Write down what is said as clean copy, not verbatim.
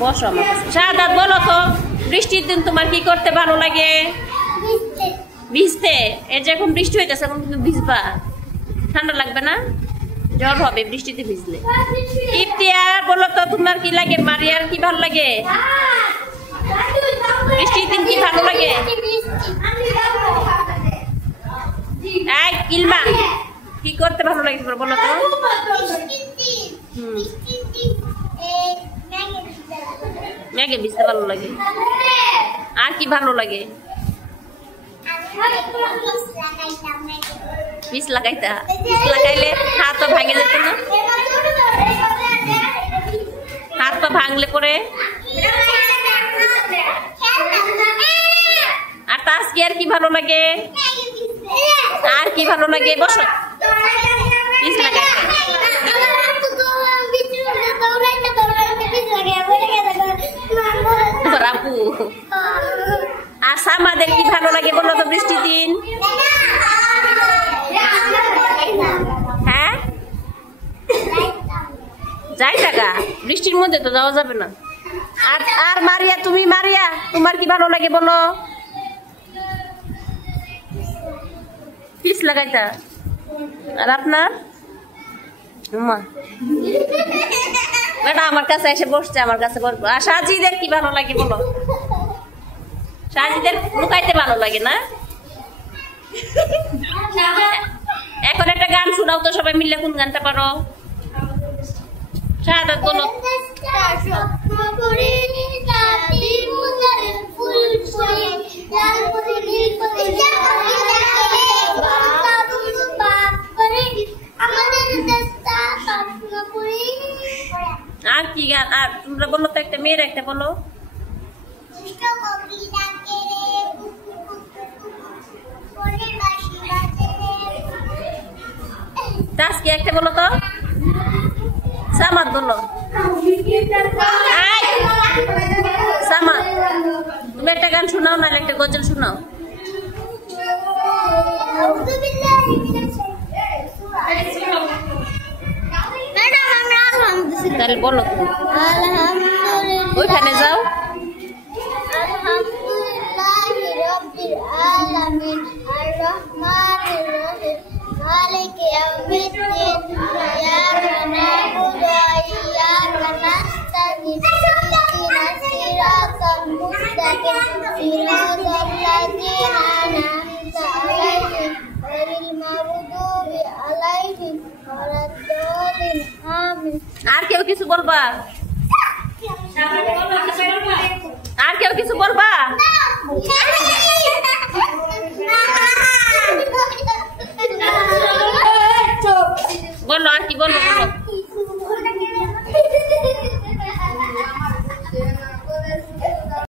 বসো আমার কাছে। শাহাদাত বলো তো, বৃষ্টির দিন তোমার কি করতে ভালো লাগে? ভিজতে। এই যে এখন বৃষ্টি হইতেছে, এখন তুমি ভিজবা, ঠান্ডা লাগবে না? জ্বর হবে বৃষ্টিতে ভিজলে। ইফতিয়ার বলো তো, তোমার কি লাগে? মারিয়ার কি ভালো লাগে? বৃষ্টির দিন কি ভালো লাগে? ইলমা কি করতে ভালো লাগে বলো তো? ম্যাগে ভিজতে ভালো লাগে। আর কি ভালো লাগে? বিষ লাগাইতা। বিষ লাগাইলে হাত পা ভাঙে যেত না? হাত পা ভাঙলে পরে আর তাসকি আর কি ভালো লাগে? আর কি ভালো লাগে? বসো। বিষ লাগাইতা। আপু আর সামাদের কি ভালো লাগে বলো তো বৃষ্টির দিন? হ্যাঁ যাই টাকা, বৃষ্টির মধ্যে তো যাওয়া যাবে না। আর আর মারিয়া, তুমি মারিয়া তোমার কি ভালো লাগে বলো? পিস লাগাইতা। আর আপনার? আমার কাছে এসে বসছে, আমার কাছে বসবো। আর সাজিদের কি ভালো লাগে বলো? সাজিদের লুকাইতে ভালো লাগে না? এখন একটা গান শোনাও তো সবাই মিলে, কোন গানটা পারো? শাহাদাত বলো। আর কি গান? আর তোমরা বলো তো, একটা মেয়ের একটা বলো। তাসকি একটা বলো তো। সামাদ বলো। সামাদ তুমি একটা গান শোনাও, না একটা গজল শোনাও। তাহলে বলো তুমি। ওইখানে যাও। আর কেউ কিছু বলবা? আর কেউ কিছু বলবা?